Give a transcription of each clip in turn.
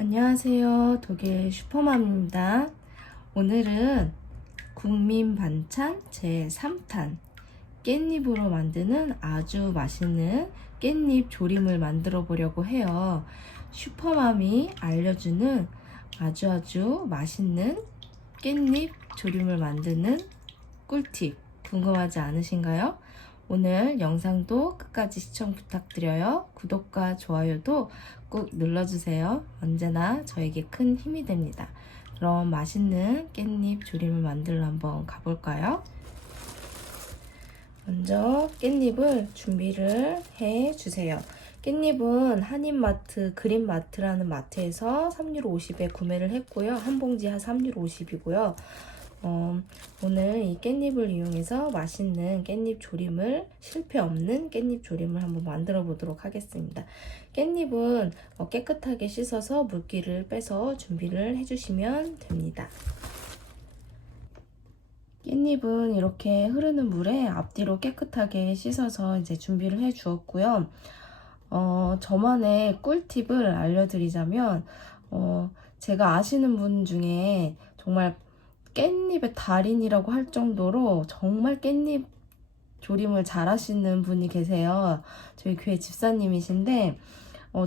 안녕하세요. 독일 슈퍼맘입니다. 오늘은 국민 반찬 제3탄 깻잎으로 만드는 아주 맛있는 깻잎 조림을 만들어 보려고 해요. 슈퍼맘이 알려주는 아주 맛있는 깻잎 조림을 만드는 꿀팁 궁금하지 않으신가요? 오늘 영상도 끝까지 시청 부탁드려요. 구독과 좋아요도 꾹 눌러주세요. 언제나 저에게 큰 힘이 됩니다. 그럼 맛있는 깻잎 조림을 만들러 한번 가볼까요? 먼저 깻잎을 준비를 해주세요. 깻잎은 한인마트, 그린마트라는 마트에서 3유로 50에 구매를 했고요. 한 봉지에 3유로 50이고요. 오늘 이 깻잎을 이용해서 맛있는 깻잎 조림을, 실패 없는 깻잎 조림을 한번 만들어 보도록 하겠습니다. 깻잎은 깨끗하게 씻어서 물기를 빼서 준비를 해주시면 됩니다. 깻잎은 이렇게 흐르는 물에 앞뒤로 깨끗하게 씻어서 이제 준비를 해 주었고요. 저만의 꿀팁을 알려드리자면, 제가 아시는 분 중에 정말 깻잎의 달인이라고 할 정도로 정말 깻잎 조림을 잘 하시는 분이 계세요. 저희 교회 집사님이신데,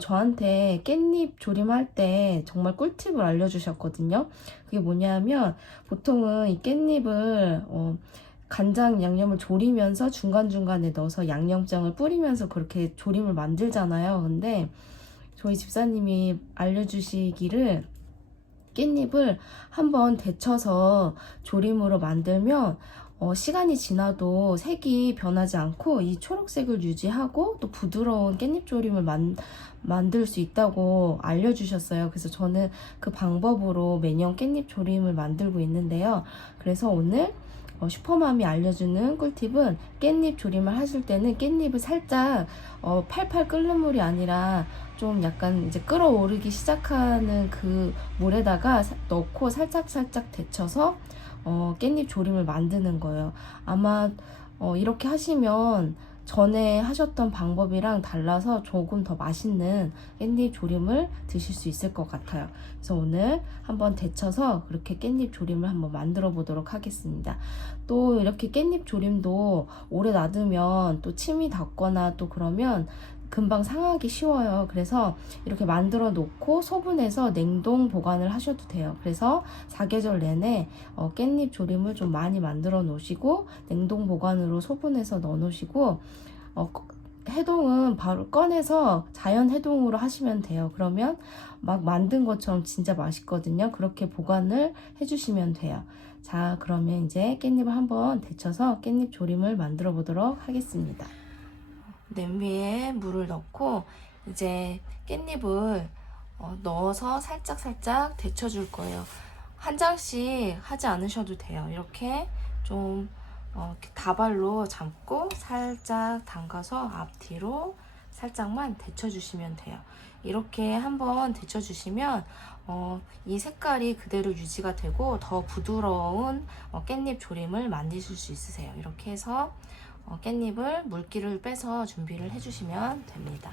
저한테 깻잎 조림할 때 정말 꿀팁을 알려주셨거든요. 그게 뭐냐면, 보통은 이 깻잎을 간장 양념을 졸이면서 중간중간에 넣어서 양념장을 뿌리면서 그렇게 조림을 만들잖아요. 근데 저희 집사님이 알려주시기를 깻잎을 한번 데쳐서 조림으로 만들면 시간이 지나도 색이 변하지 않고 이 초록색을 유지하고 또 부드러운 깻잎 조림을 만들 수 있다고 알려주셨어요. 그래서 저는 그 방법으로 매년 깻잎 조림을 만들고 있는데요. 그래서 오늘 슈퍼맘이 알려주는 꿀팁은 깻잎 조림을 하실 때는 깻잎을 살짝 팔팔 끓는 물이 아니라 좀 약간 이제 끓어오르기 시작하는 그 물에다가 넣고 살짝 데쳐서 깻잎 조림을 만드는 거예요. 아마 이렇게 하시면 전에 하셨던 방법이랑 달라서 조금 더 맛있는 깻잎 조림을 드실 수 있을 것 같아요. 그래서 오늘 한번 데쳐서 그렇게 깻잎 조림을 한번 만들어 보도록 하겠습니다. 또 이렇게 깻잎 조림도 오래 놔두면 또 침이 닿거나 또 그러면 금방 상하기 쉬워요. 그래서 이렇게 만들어 놓고 소분해서 냉동 보관을 하셔도 돼요. 그래서 사계절 내내 깻잎 조림을 좀 많이 만들어 놓으시고 냉동 보관으로 소분해서 넣어 놓으시고 해동은 바로 꺼내서 자연 해동으로 하시면 돼요. 그러면 막 만든 것처럼 진짜 맛있거든요. 그렇게 보관을 해주시면 돼요. 자, 그러면 이제 깻잎을 한번 데쳐서 깻잎 조림을 만들어 보도록 하겠습니다. 냄비에 물을 넣고 이제 깻잎을 넣어서 살짝 데쳐줄 거예요. 한 장씩 하지 않으셔도 돼요. 이렇게 좀 이렇게 다발로 잡고 살짝 담가서 앞뒤로 살짝만 데쳐주시면 돼요. 이렇게 한번 데쳐주시면 이 색깔이 그대로 유지가 되고 더 부드러운 깻잎 조림을 만드실 수 있으세요. 이렇게 해서 깻잎을 물기를 빼서 준비를 해주시면 됩니다.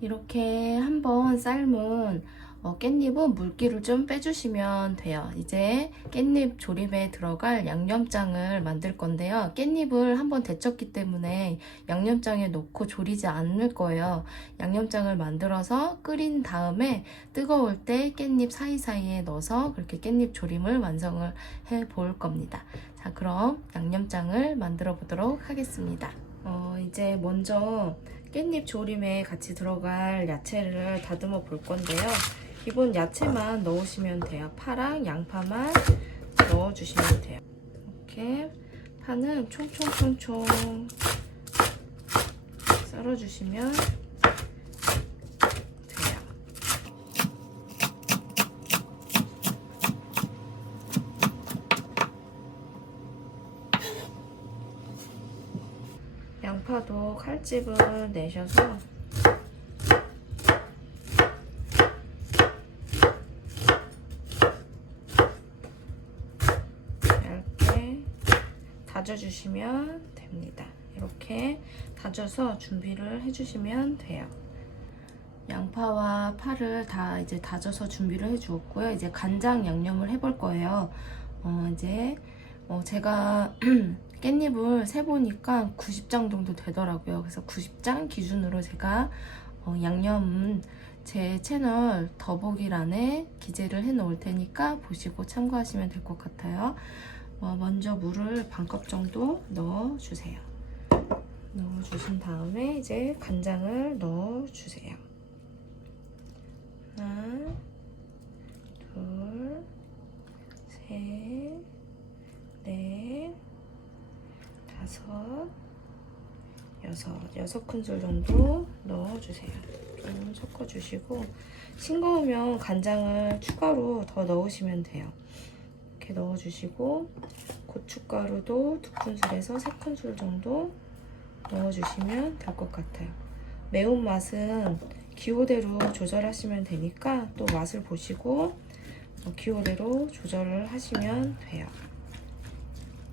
이렇게 한번 삶은 깻잎은 물기를 좀 빼주시면 돼요. 이제 깻잎 조림에 들어갈 양념장을 만들 건데요. 깻잎을 한번 데쳤기 때문에 양념장에 넣고 졸이지 않을 거예요. 양념장을 만들어서 끓인 다음에 뜨거울 때 깻잎 사이사이에 넣어서 그렇게 깻잎 조림을 완성을 해 볼 겁니다. 자, 그럼 양념장을 만들어 보도록 하겠습니다. 이제 먼저 깻잎 조림에 같이 들어갈 야채를 다듬어 볼 건데요. 기본 야채만 넣으시면 돼요. 파랑 양파만 넣어주시면 돼요. 이렇게 파는 총총 썰어주시면 돼요. 양파도 칼집을 내셔서 얇게 다져주시면 됩니다. 이렇게 다져서 준비를 해주시면 돼요. 양파와 파를 다 이제 다져서 준비를 해 주었고요. 이제 간장 양념을 해볼 거예요. 제가 깻잎을 세보니까 90장 정도 되더라고요. 그래서 90장 기준으로 제가 양념은 제 채널 더보기란에 기재를 해 놓을 테니까 보시고 참고하시면 될 것 같아요. 먼저 물을 반컵 정도 넣어주세요. 넣어주신 다음에 이제 간장을 넣어주세요. 하나, 둘, 셋, 넷, 다섯, 여섯 큰술 정도 넣어주세요. 좀 섞어주시고 싱거우면 간장을 추가로 더 넣으시면 돼요. 이렇게 넣어주시고 고춧가루도 2큰술에서 3큰술 정도 넣어주시면 될 것 같아요. 매운맛은 기호대로 조절하시면 되니까 또 맛을 보시고 기호대로 조절을 하시면 돼요.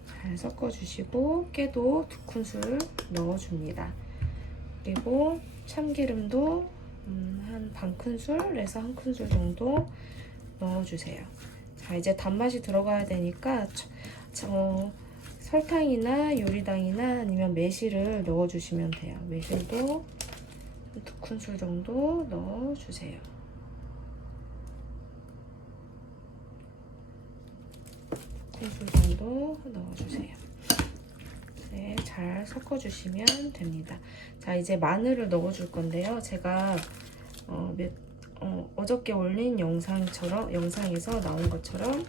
잘 섞어주시고 깨도 2큰술 넣어줍니다. 그리고 참기름도 한 반큰술에서 1큰술 정도 넣어주세요. 자, 이제 단맛이 들어가야 되니까 설탕이나 요리당이나 아니면 매실을 넣어주시면 돼요. 매실도 2큰술 정도 넣어주세요. 큰술 정도 넣어주세요. 네, 잘 섞어주시면 됩니다. 자, 이제 마늘을 넣어줄 건데요. 제가 어저께 올린 영상에서 나온 것처럼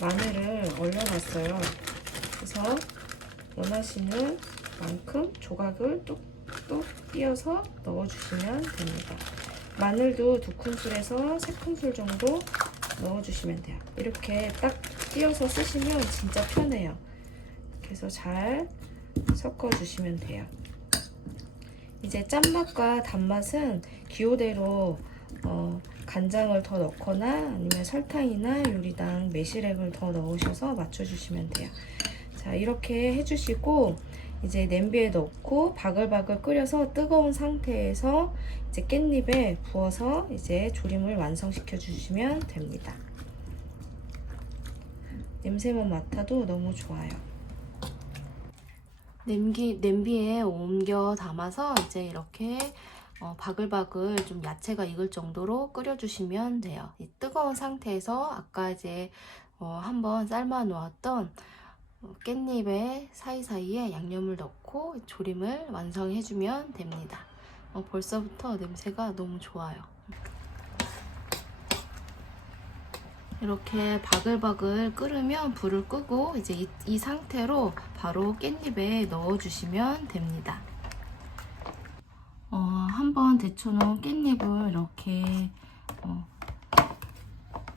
마늘을 얼려놨어요. 그래서 원하시는 만큼 조각을 뚝뚝 띄어서 넣어주시면 됩니다. 마늘도 2큰술에서 3큰술 정도 넣어주시면 돼요. 이렇게 딱 띄어서 쓰시면 진짜 편해요. 그래서 잘 섞어주시면 돼요. 이제 짠맛과 단맛은 기호대로 간장을 더 넣거나 아니면 설탕이나 요리당, 매실액을 더 넣으셔서 맞춰주시면 돼요. 자, 이렇게 해주시고 이제 냄비에 넣고 바글바글 끓여서 뜨거운 상태에서 이제 깻잎에 부어서 이제 조림을 완성시켜 주시면 됩니다. 냄새만 맡아도 너무 좋아요. 냄비에 옮겨 담아서 이제 이렇게 바글바글 좀 야채가 익을 정도로 끓여주시면 돼요. 이 뜨거운 상태에서 아까 이제 한번 삶아 놓았던 깻잎의 사이사이에 양념을 넣고 조림을 완성해주면 됩니다. 벌써부터 냄새가 너무 좋아요. 이렇게 바글바글 끓으면 불을 끄고 이제 이 상태로 바로 깻잎에 넣어주시면 됩니다. 한번 데쳐놓은 깻잎을 이렇게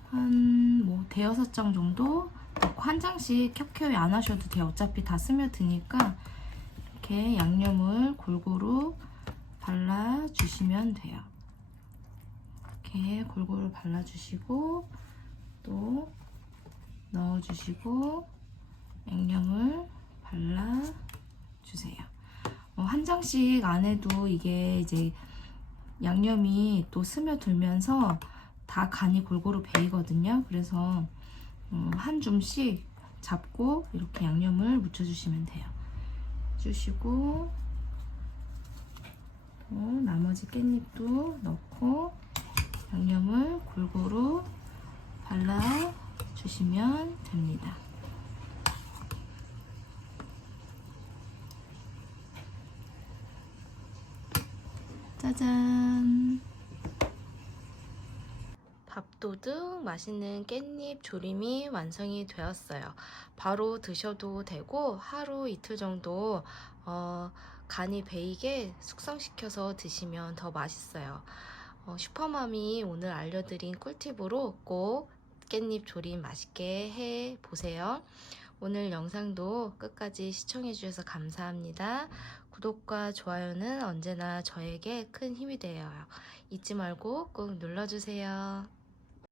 한 대여섯 장 정도 넣고 한 장씩 켜켜이 안 하셔도 돼요. 어차피 다 스며드니까 이렇게 양념을 골고루 발라주시면 돼요. 이렇게 골고루 발라주시고 또 넣어주시고 양념을 발라주세요. 한 장씩 안 해도 이게 이제 양념이 또 스며들면서 다 간이 골고루 배이거든요. 그래서 한 줌씩 잡고 이렇게 양념을 묻혀주시면 돼요. 주시고 또 나머지 깻잎도 넣고 양념을 골고루 발라주시면 됩니다. 짜잔! 밥도둑 맛있는 깻잎 조림이 완성이 되었어요. 바로 드셔도 되고 하루 이틀 정도 간이 배이게 숙성시켜서 드시면 더 맛있어요. 슈퍼맘이 오늘 알려드린 꿀팁으로 꼭 깻잎 조림 맛있게 해 보세요. 오늘 영상도 끝까지 시청해 주셔서 감사합니다. 구독과 좋아요는 언제나 저에게 큰 힘이 되어요. 잊지 말고 꼭 눌러주세요.